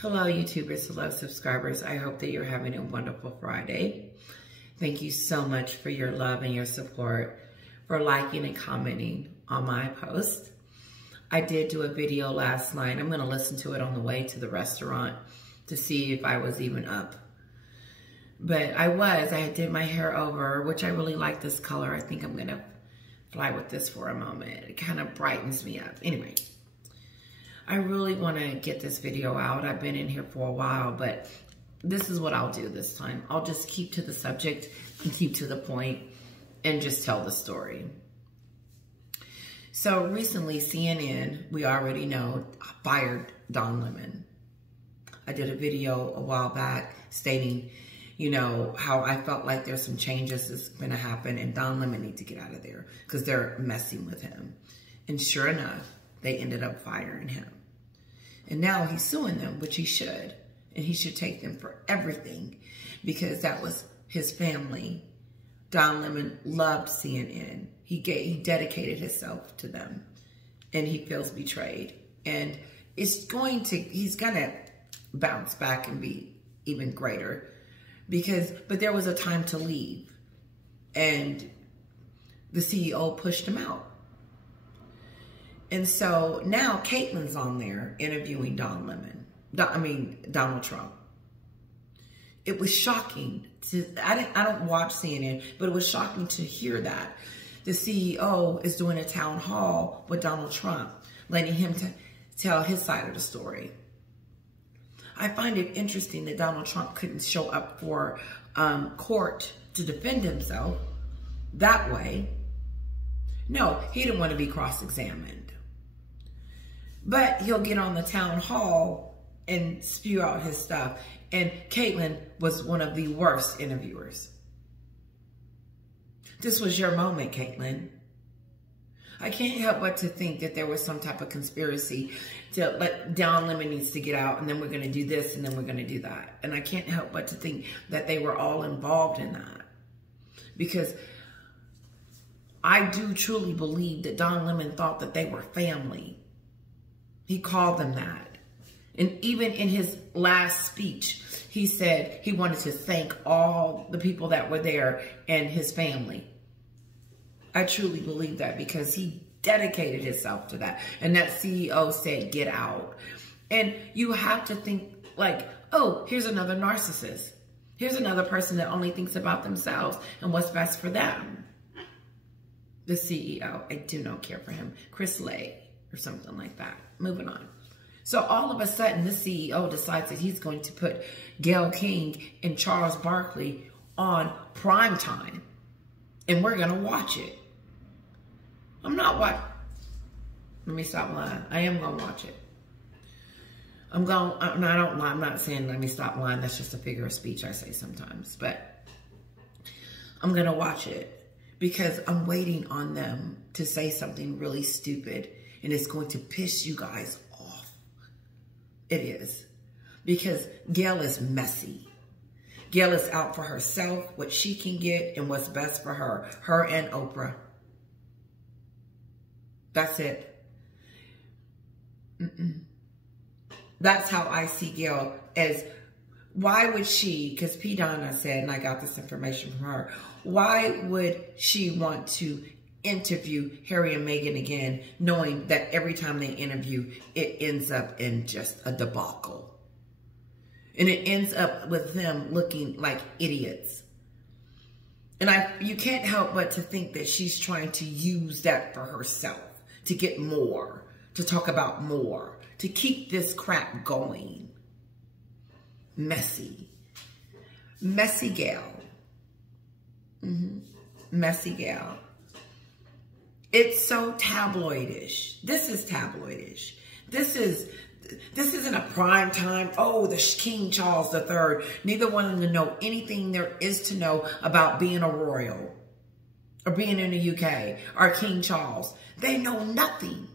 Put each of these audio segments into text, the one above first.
Hello, YouTubers, hello, subscribers. I hope that you're having a wonderful Friday. Thank you so much for your love and your support, for liking and commenting on my post. I did do a video last night. I'm going to listen to it on the way to the restaurant to see if I was even up. But I did my hair over, which I really like this color. I think I'm going to fly with this for a moment. It kind of brightens me up. Anyway. I really want to get this video out. I've been in here for a while, but this is what I'll do this time. I'll just keep to the subject and keep to the point and just tell the story. So recently, CNN, we already know, fired Don Lemon. I did a video a while back stating, you know, how I felt like there's some changes that's going to happen and Don Lemon needs to get out of there because they're messing with him. And sure enough, they ended up firing him. And now he's suing them, which he should. And he should take them for everything because that was his family. Don Lemon loved CNN. He dedicated himself to them. And he feels betrayed. And he's going to bounce back and be even greater. But there was a time to leave. And the CEO pushed him out. And so now Caitlin's on there interviewing Donald Trump. It was shocking. I don't watch CNN, but it was shocking to hear that. The CEO is doing a town hall with Donald Trump, letting him tell his side of the story. I find it interesting that Donald Trump couldn't show up for court to defend himself that way. No, he didn't want to be cross-examined. But he'll get on the town hall and spew out his stuff. And Caitlin was one of the worst interviewers. This was your moment, Caitlin. I can't help but to think that there was some type of conspiracy to let Don Lemon needs to get out, and then we're going to do this, and then we're going to do that. And I can't help but to think that they were all involved in that. Because I do truly believe that Don Lemon thought that they were family. He called them that. And even in his last speech, he said he wanted to thank all the people that were there and his family. I truly believe that because he dedicated himself to that. And that CEO said, get out. And you have to think like, oh, here's another narcissist. Here's another person that only thinks about themselves and what's best for them. The CEO, I do not care for him. Chris Lay or something like that. Moving on. So all of a sudden, the CEO decides that he's going to put Gayle King and Charles Barkley on prime time. And we're going to watch it. I'm not watching. Let me stop lying. I am going to watch it. I'm not saying let me stop lying. That's just a figure of speech I say sometimes. But I'm going to watch it because I'm waiting on them to say something really stupid. And it's going to piss you guys off. It is. Because Gayle is messy. Gayle is out for herself, what she can get, and what's best for her. Her and Oprah. That's it. That's how I see Gayle as, why would she, because P. Donna said, and I got this information from her, why would she want to interview Harry and Meghan again, knowing that every time they interview, it ends up in just a debacle. And it ends up with them looking like idiots. And you can't help but to think that she's trying to use that for herself, to get more, to talk about more, to keep this crap going. Messy. Messy Gayle. Messy Gayle. It's so tabloidish. This is tabloidish. This isn't a prime time. Oh, the King Charles III. Neither one of them know anything there is to know about being a royal or being in the UK or King Charles. They know nothing.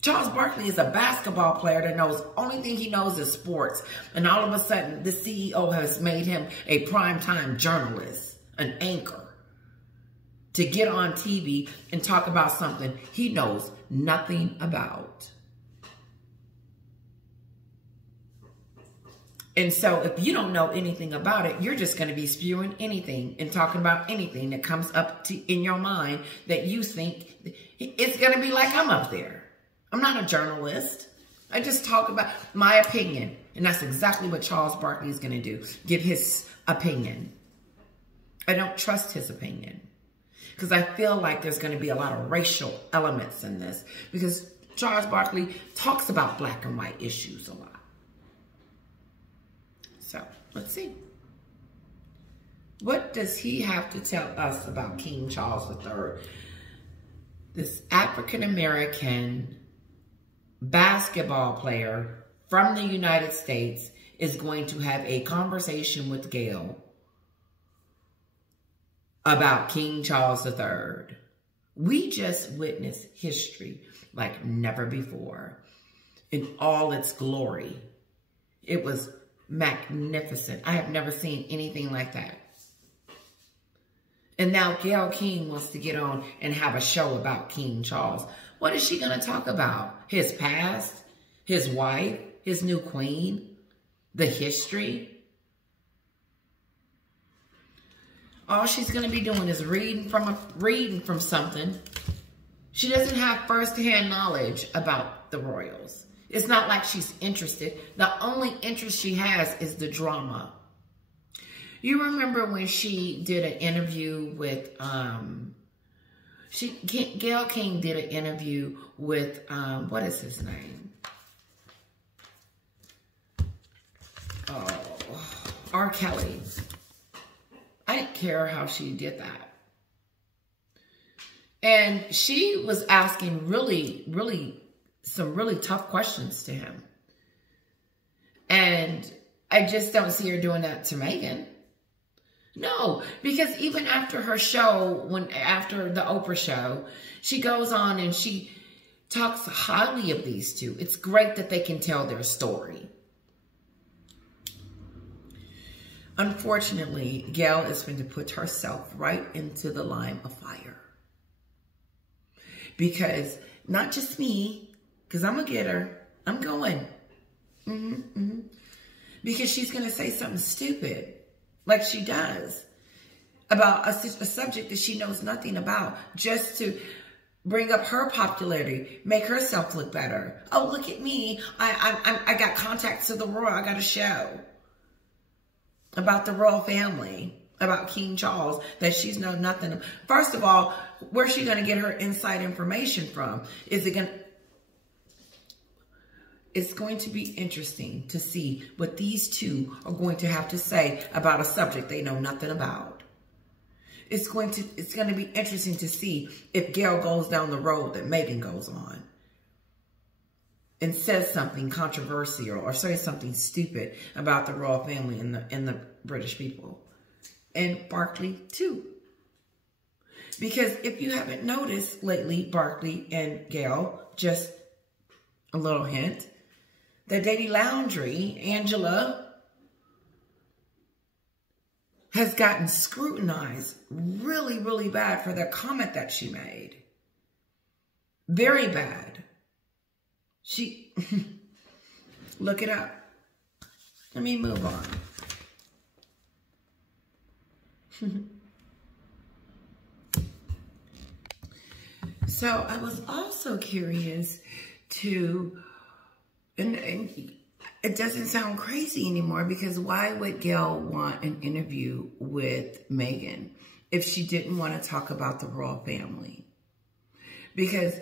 Charles Barkley is a basketball player that knows only thing he knows is sports. And all of a sudden, the CEO has made him a primetime journalist, an anchor, to get on TV and talk about something he knows nothing about. And so if you don't know anything about it, you're just going to be spewing anything and talking about anything that comes up in your mind that you think it's going to be like I'm up there. I'm not a journalist. I just talk about my opinion. And that's exactly what Charles Barkley is going to do. Give his opinion. I don't trust his opinion. Because I feel like there's going to be a lot of racial elements in this. Because Charles Barkley talks about black and white issues a lot. So, let's see. What does he have to tell us about King Charles III? This African-American basketball player from the United States is going to have a conversation with Gayle about King Charles III. We just witnessed history like never before in all its glory. It was magnificent. I have never seen anything like that. And now Gayle King wants to get on and have a show about King Charles. What is she going to talk about? His past? His wife? His new queen? The history? All she's going to be doing is reading from something. She doesn't have first-hand knowledge about the royals. It's not like she's interested. The only interest she has is the drama. You remember when she did an interview with, Gayle King did an interview with, what is his name? Oh, R. Kelly. I didn't care how she did that. And she was asking some really tough questions to him. And I just don't see her doing that to Meghan. No, because even after her show, after the Oprah show, she goes on and she talks highly of these two. It's great that they can tell their story. Unfortunately, Gayle is going to put herself right into the line of fire. Because not just me, because I'm going to get her. I'm going. Because she's going to say something stupid, like she does, about a subject that she knows nothing about, just to bring up her popularity, make herself look better. Oh, look at me. I got contacts to the royal. I got a show about the royal family, about King Charles, that she's known nothing. First of all, where's she going to get her inside information from? It's going to be interesting to see what these two are going to have to say about a subject they know nothing about. It's going to be interesting to see if Gayle goes down the road that Meghan goes on and says something controversial or says something stupid about the royal family and the British people. And Barkley too. Because if you haven't noticed lately, Barkley and Gayle, just a little hint, that Lady Laundry, Angela, has gotten scrutinized really, really bad for that comment that she made. Very bad. She, look it up. Let me move on. So I was also curious to, and it doesn't sound crazy anymore, because why would Gayle want an interview with Meghan if she didn't want to talk about the royal family? Because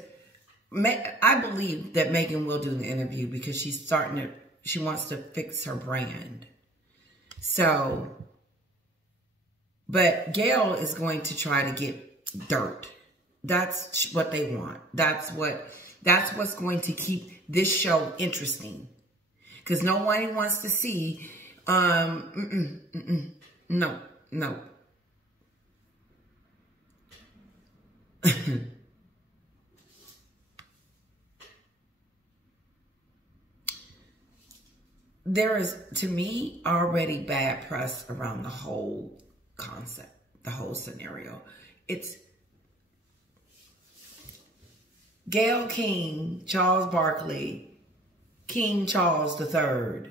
I believe that Meghan will do the interview because she wants to fix her brand. So, but Gayle is going to try to get dirt. That's what they want. That's what's going to keep this show interesting. Because nobody wants to see, no. There is, to me, already bad press around the whole concept, the whole scenario. It's Gayle King, Charles Barkley, King Charles III.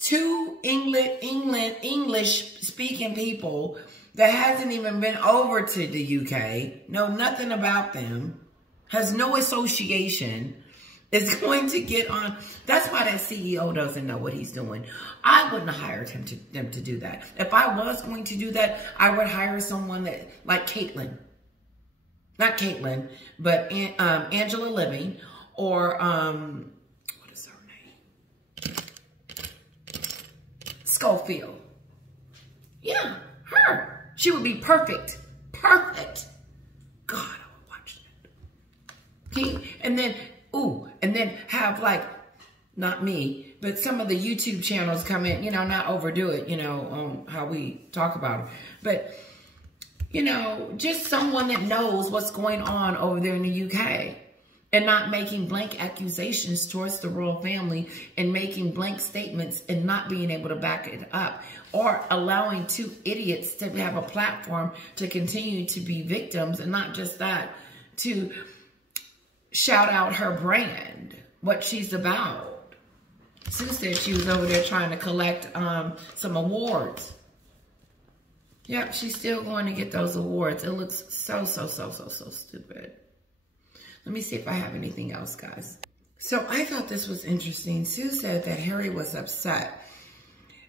two English speaking people that hasn't even been over to the UK, know nothing about them, has no association, is going to get on. That's why that CEO doesn't know what he's doing. I wouldn't have hired them to do that. If I was going to do that, I would hire someone that, like Caitlyn. Not Caitlyn, but Angela Living, or what is her name? Schofield. Yeah, her. She would be perfect. Perfect. God, I would watch that. Okay? And then, and then have, like, not me, but some of the YouTube channels come in, you know, not overdo it, you know, on how we talk about it. But, you know, just someone that knows what's going on over there in the UK and not making blank accusations towards the royal family and making blank statements and not being able to back it up, or allowing two idiots to have a platform to continue to be victims, and not just that, to shout out her brand, what she's about. Sue said she was over there trying to collect some awards. Yep, she's still going to get those awards. It looks so stupid. Let me see if I have anything else, guys. So I thought this was interesting. Sue said that Harry was upset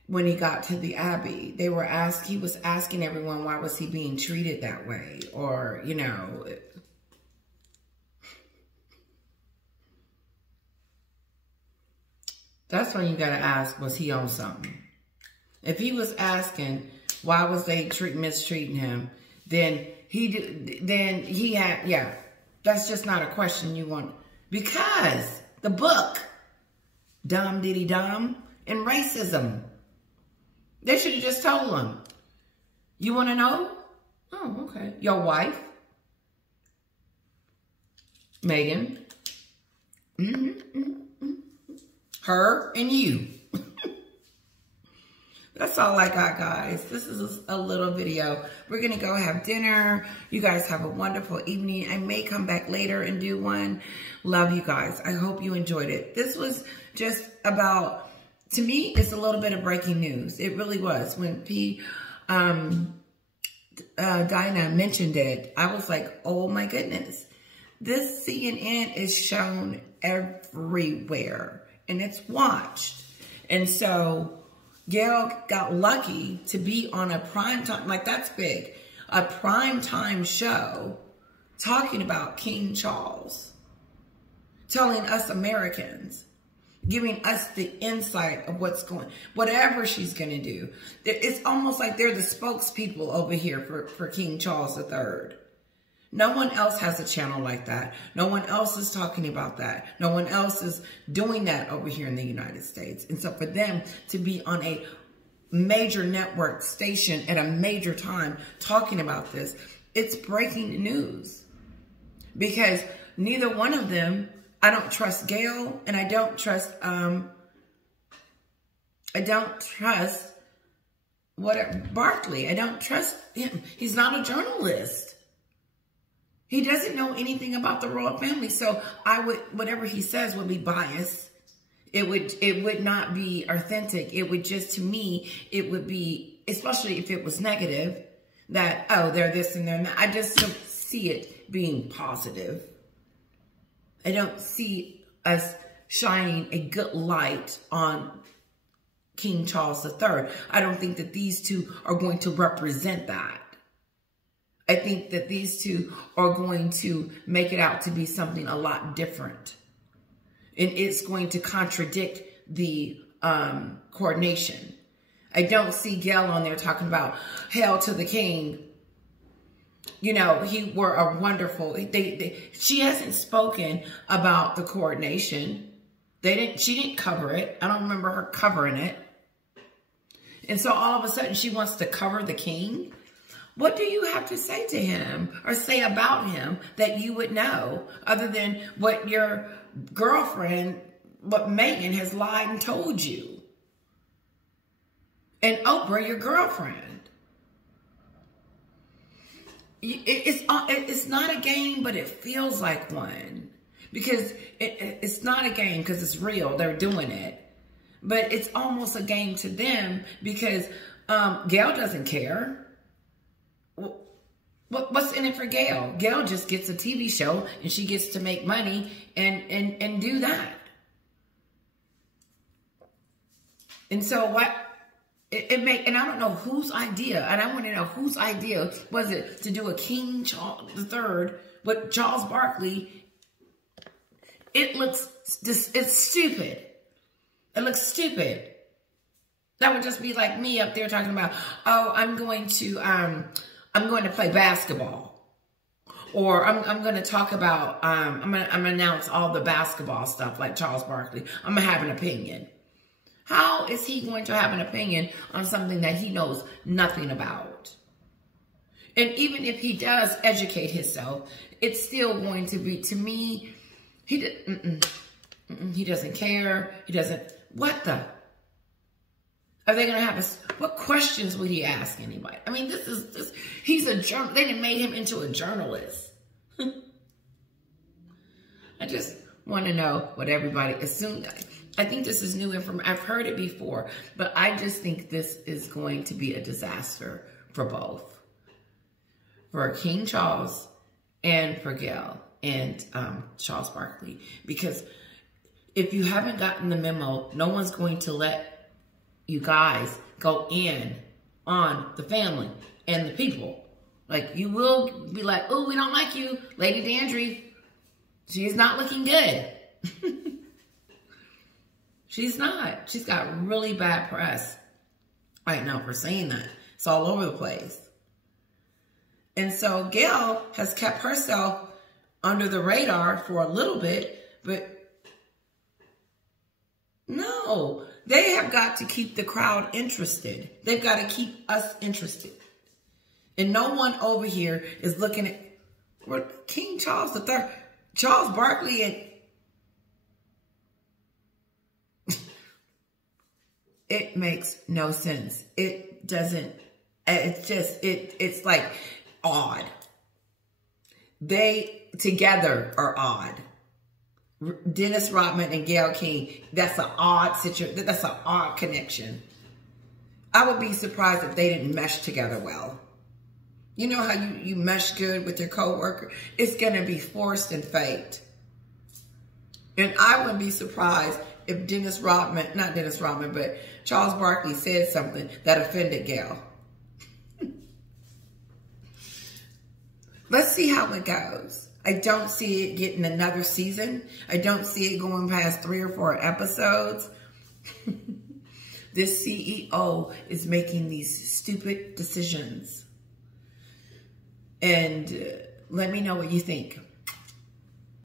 when he got to the Abbey. He was asking everyone, why was he being treated that way? Or, you know, that's when you got to ask, was he on something? If he was asking, why was they mistreating him? Then he had, yeah, that's just not a question you want. Because the book, Dumb Diddy Dumb and Racism. They should have just told him. You want to know? Oh, okay. Your wife, Meghan, her and you. That's all I got, guys. This is a little video. We're going to go have dinner. You guys have a wonderful evening. I may come back later and do one. Love you guys. I hope you enjoyed it. This was just about, to me, it's a little bit of breaking news. It really was. When Dinah mentioned it, I was like, oh my goodness. This CNN is shown everywhere. And it's watched. And so Gayle got lucky to be on a primetime, like that's big, a primetime show talking about King Charles, telling us Americans, giving us the insight of whatever she's going to do. It's almost like they're the spokespeople over here for King Charles III. No one else has a channel like that. No one else is talking about that. No one else is doing that over here in the United States. And so for them to be on a major network station at a major time talking about this, it's breaking news. Because neither one of them, I don't trust Gayle, and I don't trust Barkley. I don't trust him. He's not a journalist. He doesn't know anything about the royal family. So whatever he says would be biased. It would not be authentic. It would just, to me, it would be, especially if it was negative, that, oh, they're this and they're that. I just don't see it being positive. I don't see us shining a good light on King Charles III. I don't think that these two are going to represent that. I think that these two are going to make it out to be something a lot different. And it's going to contradict the coordination. I don't see Gayle on there talking about hail to the king. You know, he were a wonderful, she hasn't spoken about the coordination. She didn't cover it. I don't remember her covering it. And so all of a sudden she wants to cover the king. What do you have to say to him or say about him that you would know, other than what your girlfriend, what Meghan has lied and told you? And Oprah, your girlfriend. It's not a game, but it feels like one. Because it's not a game because it's real. They're doing it. But it's almost a game to them because Gayle doesn't care. What's in it for Gayle? Gayle just gets a TV show and she gets to make money and do that. And so what and I don't know whose idea, and I want to know whose idea was it to do a King Charles III with Charles Barkley. It looks it's stupid. It looks stupid. That would just be like me up there talking about, oh, I'm going to play basketball, or I'm going to talk about I'm going to announce all the basketball stuff like Charles Barkley. I'm going to have an opinion. How is he going to have an opinion on something that he knows nothing about? And even if he does educate himself, it's still going to be, to me, he doesn't care. He doesn't, what the? Are they going to have what questions would he ask anybody? I mean, he's a journalist. They didn't make him into a journalist. I just want to know what everybody assumed. I think this is new information. I've heard it before, but I just think this is going to be a disaster for both. For King Charles and for Gayle and Charles Barkley. Because if you haven't gotten the memo, no one's going to let you guys go in on the family and the people. Like, you will be like, oh, we don't like you, Lady Dandry. She's not looking good. She's not. She's got really bad press right now for saying that. It's all over the place. And so Gayle has kept herself under the radar for a little bit, but no, they have got to keep the crowd interested. They've got to keep us interested. And no one over here is looking at King Charles III, Charles Barkley, and it makes no sense. It doesn't, it's just, it's like odd. They together are odd. Dennis Rodman and Gayle King, that's an odd situation. That's an odd connection. I would be surprised if they didn't mesh together well. You know how you mesh good with your coworker? It's going to be forced and faked. And I wouldn't be surprised if not Dennis Rodman, but Charles Barkley said something that offended Gayle. Let's see how it goes. I don't see it getting another season. I don't see it going past 3 or 4 episodes. This CEO is making these stupid decisions. And let me know what you think.